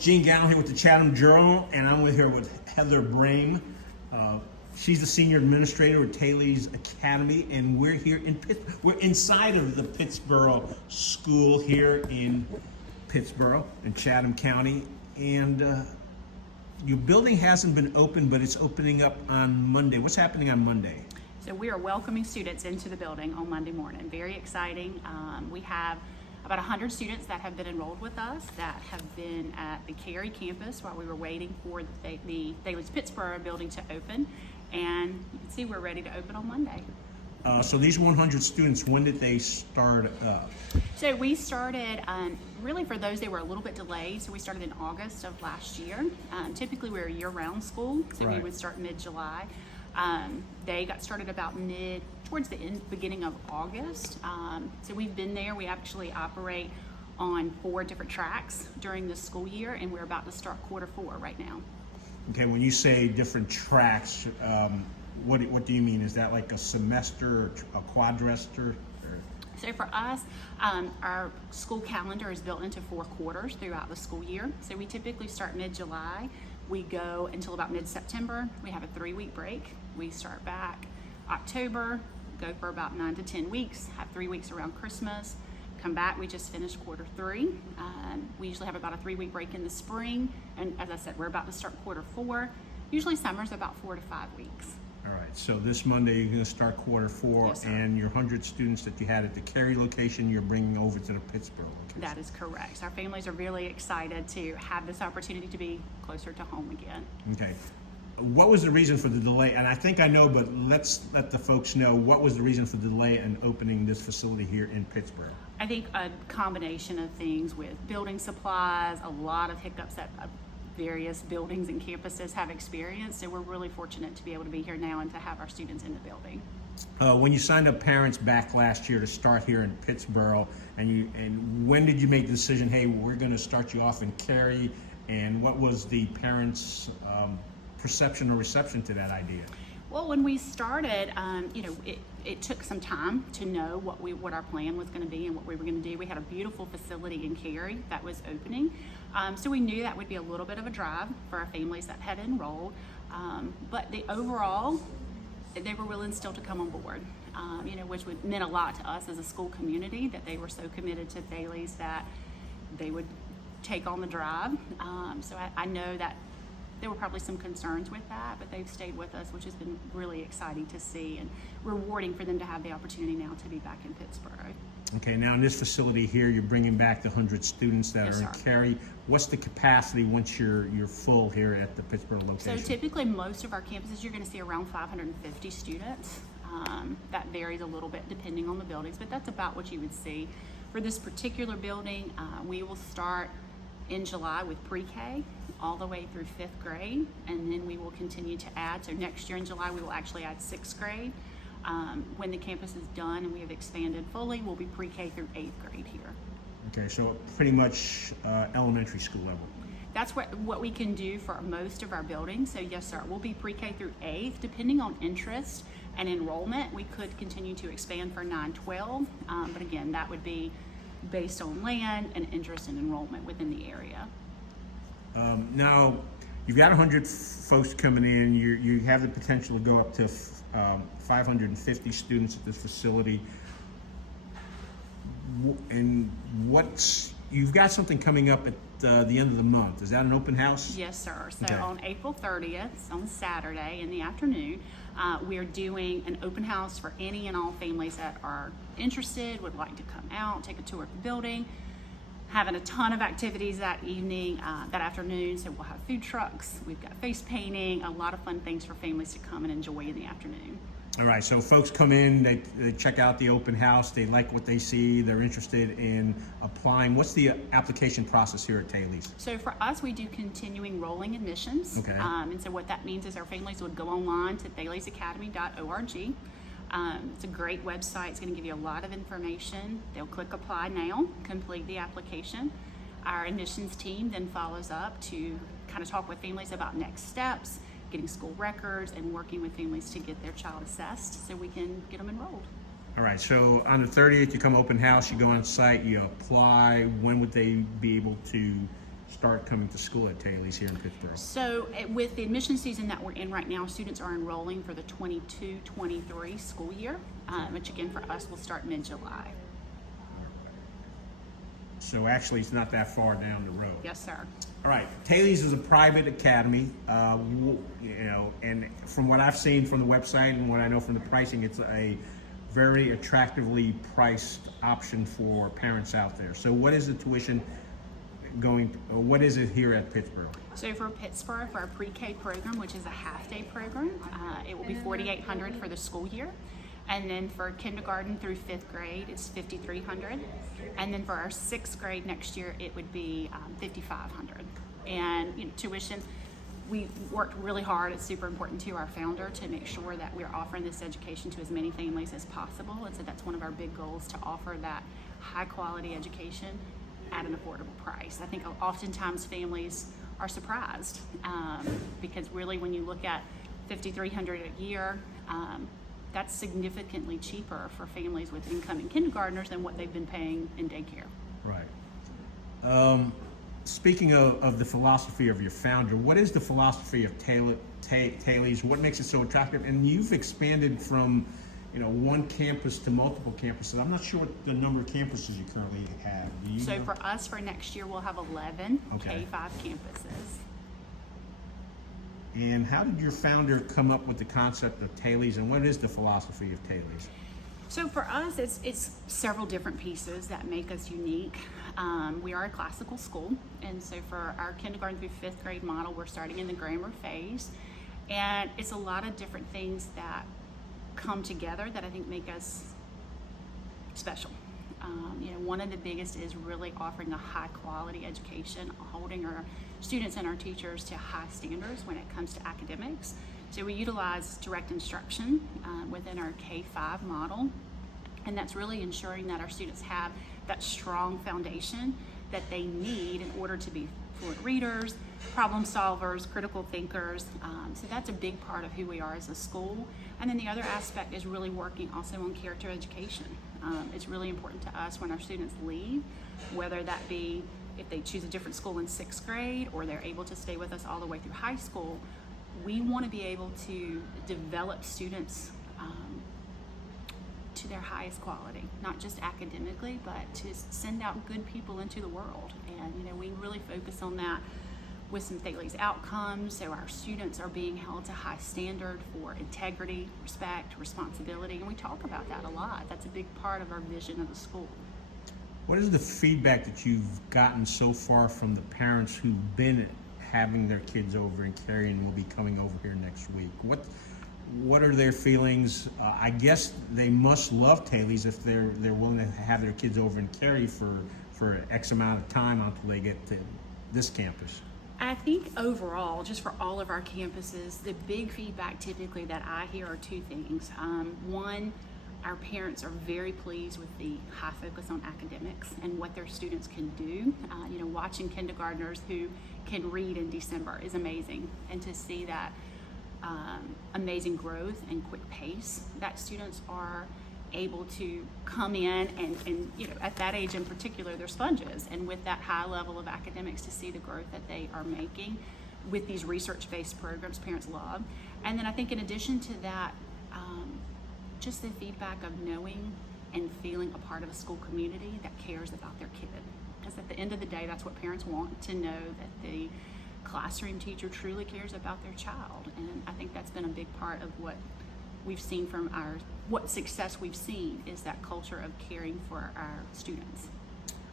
Gene Galin here with the Chatham Journal, and I'm here with Heather Brame. She's the senior administrator at Thales Academy, and we're here in we're inside of the Pittsboro School here in Pittsboro in Chatham County, and your building hasn't been open, but it's opening up on Monday. What's happening on Monday? So we are welcoming students into the building on Monday morning. Very exciting. We have about 100 students that have been enrolled with us that have been at the Cary campus while we were waiting for the Thales Pittsboro building to open. And you can see we're ready to open on Monday. So these 100 students, when did they start up? So we started, really for those that were a little bit delayed, so we started in August of last year. Typically we're a year-round school, so Right. we would start mid-July. They got started about towards the beginning of August. So we've been there. We actually operate on 4 different tracks during the school year, and we're about to start Q4 right now. Okay, when you say different tracks, what do you mean? Is that like a semester or a quadrestre? So for us, our school calendar is built into 4 quarters throughout the school year. So we typically start mid-July. We go until about mid-September. We have a 3-week break. We start back October, go for about 9 to 10 weeks, have 3 weeks around Christmas, come back. We just finished Q3. We usually have about a 3-week break in the spring. And as I said, we're about to start Q4. Usually summer's about 4 to 5 weeks. All right, so this Monday you're going to start Q4, Yes, sir. and your 100 students that you had at the Cary location, you're bringing over to the Pittsboro location. That is correct. So our families are really excited to have this opportunity to be closer to home again. Okay. What was the reason for the delay? And I think I know, but let's let the folks know, what was the reason for the delay in opening this facility here in Pittsboro? I think a combination of things with building supplies, a lot of hiccups that various buildings and campuses have experienced. So we're really fortunate to be able to be here now and to have our students in the building. When you signed up parents back last year to start here in Pittsboro, and when did you make the decision, hey, we're going to start you off in Cary, and what was the parents' perception or reception to that idea? Well, when we started, it took some time to know what our plan was going to be and what we were going to do. We had a beautiful facility in Cary that was opening, so we knew that would be a little bit of a drive for our families that had enrolled. But overall, they were willing still to come on board, which meant a lot to us as a school community, that they were so committed to Thales that they would take on the drive. So I know that there were probably some concerns with that, but they've stayed with us, which has been really exciting to see and rewarding for them to have the opportunity now to be back in Pittsboro. Okay, now in this facility here, you're bringing back the 100 students that Yes, are in sir. Cary. What's the capacity once you're full here at the Pittsboro So location? typically most of our campuses, you're going to see around 550 students. That varies a little bit depending on the buildings, but that's about what you would see. For this particular building, we will start in July with pre-K all the way through 5th grade, and then we will continue to add. So next year in July, we will actually add 6th grade. When the campus is done and we have expanded fully, we'll be pre-K through 8th grade here. Okay, so pretty much elementary school level. That's what we can do for most of our buildings. So yes, sir, we'll be pre-K through 8th. Depending on interest and enrollment, we could continue to expand for 9-12. But again, that would be based on land and interest and enrollment within the area. Now, you've got 100 folks coming in. You have the potential to go up to 550 students at this facility. And you've got something coming up at the end of the month. Is that an open house? Yes, sir. So Okay. on April 30th, on Saturday in the afternoon, we're doing an open house for any and all families that are interested, would like to come out, take a tour of the building. Having a ton of activities that evening, that afternoon. So we'll have food trucks, we've got face painting, a lot of fun things for families to come and enjoy in the afternoon. All right, so folks come in, they check out the open house, they like what they see, they're interested in applying. What's the application process here at Thales? So for us, we do continuing rolling admissions. Okay. And so what that means is our families would go online to thalesacademy.org. It's a great website. It's going to give you a lot of information. They'll click apply now, complete the application. Our admissions team then follows up to kind of talk with families about next steps, getting school records, and working with families to get their child assessed so we can get them enrolled. All right, so on the 30th, you come open house, you go on site, you apply. When would they be able to start coming to school at Thales here in Pittsburgh? So with the admission season that we're in right now, students are enrolling for the 22-23 school year, which again for us will start mid-July. So actually, it's not that far down the road. Yes, sir. All right, Thales is a private academy, and from what I've seen from the website and what I know from the pricing, it's a very attractively priced option for parents out there. So what is the tuition what is it here at Pittsburgh? So for Pittsburgh, for our pre-K program, which is a half-day program, it will be $4,800 for the school year. And then for kindergarten through 5th grade, it's $5,300. And then for our 6th grade next year, it would be $5,500. And tuition, we worked really hard. It's super important to our founder to make sure that we're offering this education to as many families as possible. And so that's one of our big goals, to offer that high quality education at an affordable price. I think oftentimes families are surprised because really when you look at $5,300 a year, that's significantly cheaper for families with incoming kindergartners than what they've been paying in daycare. Right. Speaking of the philosophy of your founder, what is the philosophy of Thales? What makes it so attractive? And you've expanded from one campus to multiple campuses. I'm not sure what the number of campuses you currently have. Do you So know? for us, for next year, we'll have 11 Okay. K-5 campuses. And how did your founder come up with the concept of Thales, and what is the philosophy of Thales? So for us, it's several different pieces that make us unique. We are a classical school, and so for our kindergarten through 5th grade model, we're starting in the grammar phase. And it's a lot of different things that come together that I think make us special. One of the biggest is really offering a high quality education, holding our students and our teachers to high standards when it comes to academics. So we utilize direct instruction within our K-5 model, and that's really ensuring that our students have that strong foundation that they need in order to be fluent readers, problem solvers, critical thinkers. So that's a big part of who we are as a school. And then the other aspect is really working also on character education. It's really important to us when our students leave, whether that be if they choose a different school in 6th grade or they're able to stay with us all the way through high school, we want to be able to develop students to their highest quality, not just academically, but to send out good people into the world. And we really focus on that with some Thales outcomes. So our students are being held to high standard for integrity, respect, responsibility, and we talk about that a lot. That's a big part of our vision of the school. What is the feedback that you've gotten so far from the parents who've been having their kids over in Cary and will be coming over here next week? What are their feelings? I guess they must love Thales if they're willing to have their kids over in Cary for X amount of time until they get to this campus. I think overall, just for all of our campuses, the big feedback typically that I hear are two things. One, our parents are very pleased with the high focus on academics and what their students can do. Watching kindergartners who can read in December is amazing, and to see that amazing growth and quick pace that students are able to come in and at that age in particular, they're sponges, and with that high level of academics, to see the growth that they are making with these research-based programs, parents love. And then I think in addition to that, just the feedback of knowing and feeling a part of a school community that cares about their kid. Because at the end of the day, that's what parents want, to know that the classroom teacher truly cares about their child. And I think that's been a big part of what we've seen from what success we've seen, is that culture of caring for our students.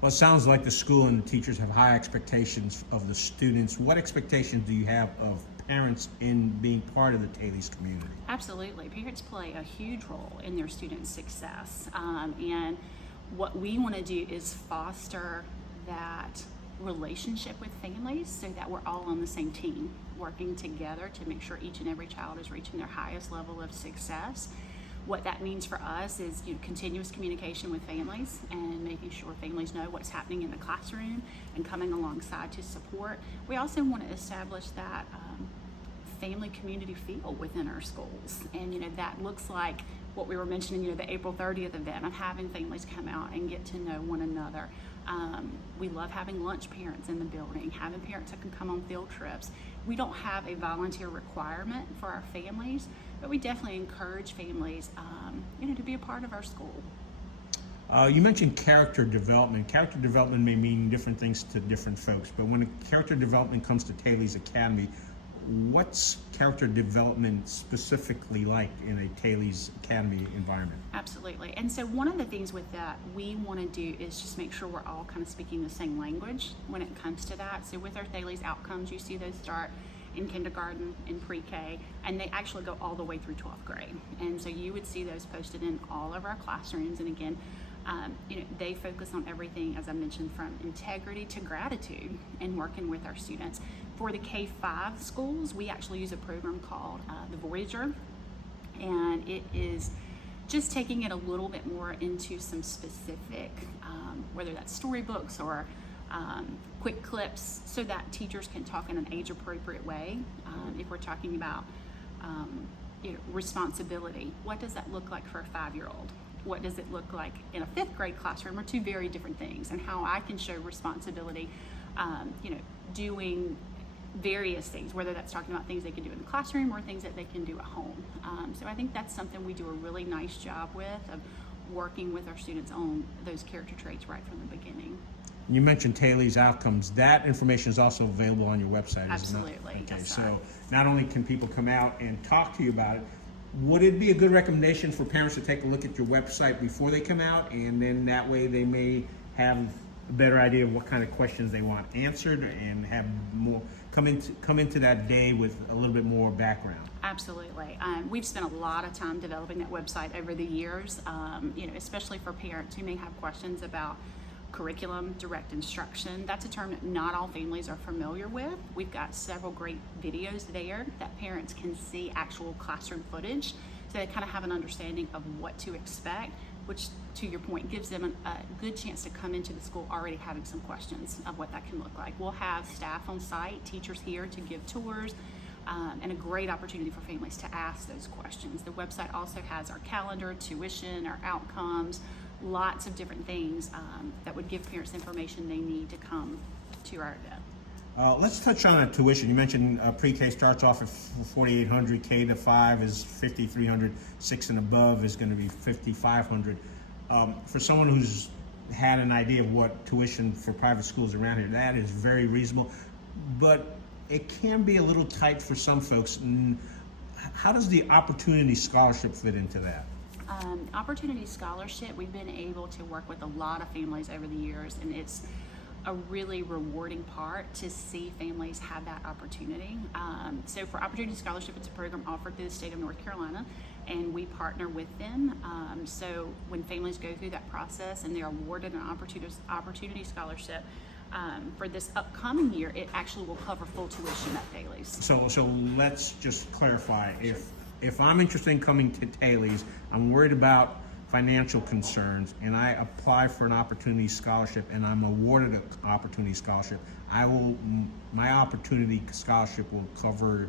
Well, it sounds like the school and the teachers have high expectations of the students. What expectations do you have of parents in being part of the Thales community? Absolutely. Parents play a huge role in their students' success. And what we want to do is foster that relationship with families so that we're all on the same team, working together to make sure each and every child is reaching their highest level of success. What that means for us is continuous communication with families and making sure families know what's happening in the classroom and coming alongside to support. We also want to establish that family community feel within our schools. And, that looks like what we were mentioning, the April 30th event of having families come out and get to know one another. We love having lunch parents in the building, having parents that can come on field trips. We don't have a volunteer requirement for our families, but we definitely encourage families, to be a part of our school. You mentioned character development. Character development may mean different things to different folks, but when character development comes to Thales Academy, what's character development specifically like in a Thales Academy environment? Absolutely. And so one of the things with that we want to do is just make sure we're all kind of speaking the same language when it comes to that. So with our Thales outcomes, you see those start in kindergarten, in pre-K, and they actually go all the way through 12th grade. And so you would see those posted in all of our classrooms. And again, they focus on everything, as I mentioned, from integrity to gratitude and working with our students. For the K-5 schools, we actually use a program called the Voyager, and it is just taking it a little bit more into some specific, whether that's storybooks or quick clips, so that teachers can talk in an age-appropriate way. If we're talking about responsibility, what does that look like for a 5-year-old? What does it look like in a 5th grade classroom, are two very different things, and how I can show responsibility, doing various things, whether that's talking about things they can do in the classroom or things that they can do at home. So I think that's something we do a really nice job with, of working with our students on those character traits right from the beginning. You mentioned Thales outcomes. That information is also available on your website, Absolutely. isn't it? Okay, Yes, so not only can people come out and talk to you about it, would it be a good recommendation for parents to take a look at your website before they come out, and then that way they may have a better idea of what kind of questions they want answered and have more come into that day with a little bit more background? Absolutely. We've spent a lot of time developing that website over the years, especially for parents who may have questions about curriculum, direct instruction. That's a term that not all families are familiar with. We've got several great videos there that parents can see actual classroom footage, so they kind of have an understanding of what to expect, which, to your point, gives them a good chance to come into the school already having some questions of what that can look like. We'll have staff on site, teachers here to give tours, and a great opportunity for families to ask those questions. The website also has our calendar, tuition, our outcomes, lots of different things that would give parents information they need to come to our event. Let's touch on tuition. You mentioned pre-K starts off at $4,800, K to 5 is $5,300, 6 and above is going to be $5,500. For someone who's had an idea of what tuition for private schools around here, that is very reasonable, but it can be a little tight for some folks. How does the Opportunity Scholarship fit into that? Opportunity Scholarship, we've been able to work with a lot of families over the years, and it's a really rewarding part to see families have that opportunity. So for Opportunity Scholarship, it's a program offered through the state of North Carolina, and we partner with them. So when families go through that process and they're awarded an Opportunity Scholarship, for this upcoming year, it actually will cover full tuition at Thales. So let's just clarify. If I'm interested in coming to Thales, I'm worried about financial concerns, and I apply for an Opportunity Scholarship and I'm awarded an Opportunity Scholarship, my Opportunity Scholarship will cover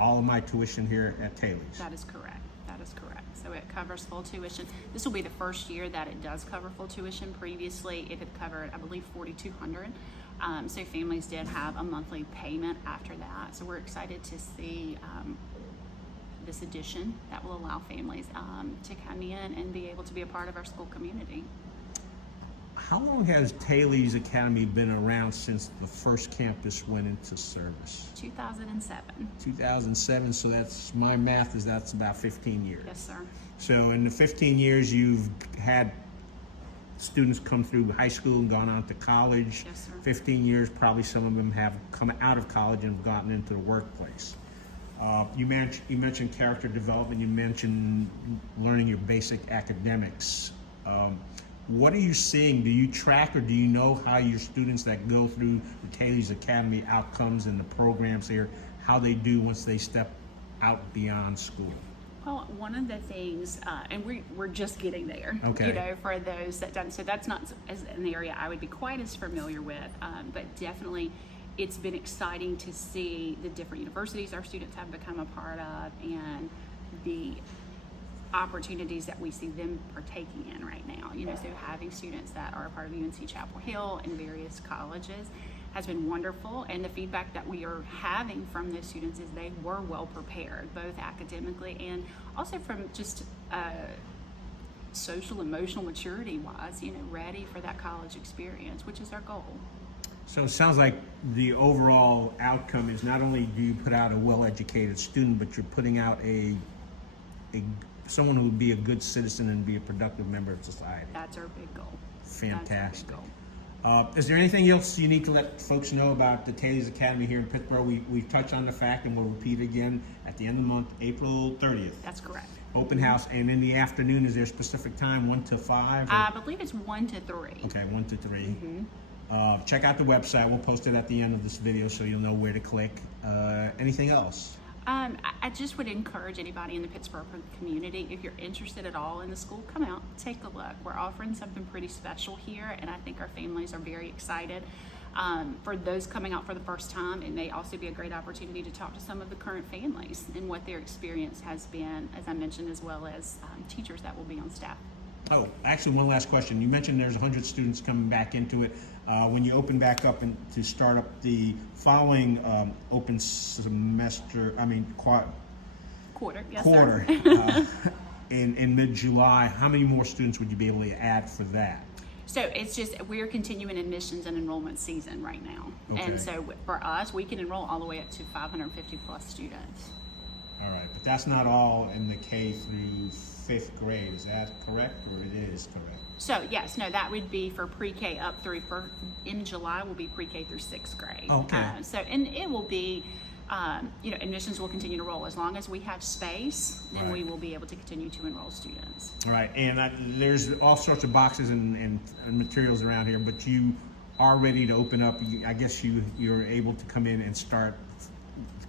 all of my tuition here at Thales. That is correct. So it covers full tuition. This will be the first year that it does cover full tuition. Previously, it had covered, I believe, $4,200. So families did have a monthly payment after that. So we're excited to see this addition that will allow families to come in and be able to be a part of our school community. How long has Thales Academy been around since the first campus went into service? 2007. 2007, so that's, my math is that's about 15 years. Yes, sir. So in the 15 years, you've had students come through high school and gone on to college. Yes, sir. 15 years, probably some of them have come out of college and have gotten into the workplace. You mentioned character development. You mentioned learning your basic academics. What are you seeing? Do you track or do you know how your students that go through the Thales Academy outcomes and the programs here, how they do once they step out beyond school? Well, one of the things, and we're just getting there, okay, for those that don't, so that's not as an area I would be quite as familiar with, but definitely it's been exciting to see the different universities our students have become a part of and the opportunities that we see them partaking in right now. So having students that are a part of UNC Chapel Hill and various colleges has been wonderful, and the feedback that we are having from those students is they were well prepared, both academically and also from just social, emotional maturity wise, ready for that college experience, which is our goal. So it sounds like the overall outcome is not only do you put out a well-educated student, but you're putting out a someone who would be a good citizen and be a productive member of society. That's our big goal. Fantastic. That's our big goal. Is there anything else you need to let folks know about the Thales Academy here in Pittsburgh? We've touched on the fact, and we'll repeat again at the end of the month, April 30th. That's correct. Open house, and in the afternoon, is there a specific time, 1 to 5? I believe it's 1 to 3. Okay, 1 to 3. Mm-hmm. Check out the website. We'll post it at the end of this video so you'll know where to click. Anything else? I just would encourage anybody in the Pittsburgh community, if you're interested at all in the school, come out, take a look. We're offering something pretty special here, and I think our families are very excited. For those coming out for the first time, it may also be a great opportunity to talk to some of the current families and what their experience has been, as I mentioned, as well as teachers that will be on staff. Oh, actually, one last question. You mentioned there's 100 students coming back into it. When you open back up and to start up the following open semester, Quarter, yes, quarter sir. in mid-July, how many more students would you be able to add for that? So it's just, we're continuing admissions and enrollment season right now. Okay. And so for us, we can enroll all the way up to 550 plus students. All right, but that's not all in the K through 5th grade. Is that correct, or it is correct? So yes, no, that would be for pre-K up through, in July will be pre-K through 6th grade. Okay. And it will be, admissions will continue to roll. As long as we have space, then Right. we will be able to continue to enroll students. All right, and there's all sorts of boxes and materials around here, but you are ready to open up. I guess you're able to come in and start.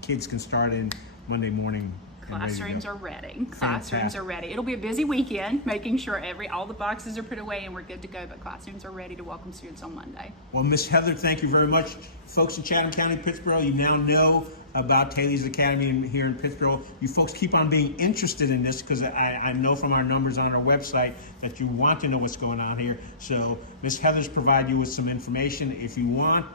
Kids can start in Monday morning. Classrooms are ready. Classrooms Fantastic. are ready. It'll be a busy weekend, making sure all the boxes are put away and we're good to go, but classrooms are ready to welcome students on Monday. Well, Miss Heather, thank you very much. Folks in Chatham County, Pittsburgh, you now know about Thales Academy here in Pittsburgh. You folks keep on being interested in this because I know from our numbers on our website that you want to know what's going on here. So Miss Heather's provide you with some information. If you want,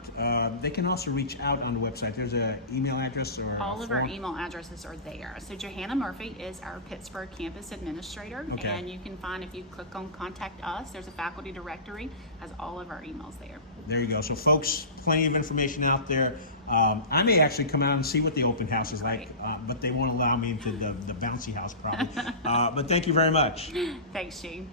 they can also reach out on the website. There's an email address or all of our email addresses are there. So Johanna Murphy is our Pittsburgh campus administrator. Okay. And you can find, if you click on contact us, there's a faculty directory, has all of our emails there. There you go. So folks, plenty of information out there. I may actually come out and see what the open house is like, but they won't allow me into the bouncy house probably. But thank you very much. Thanks, Gene.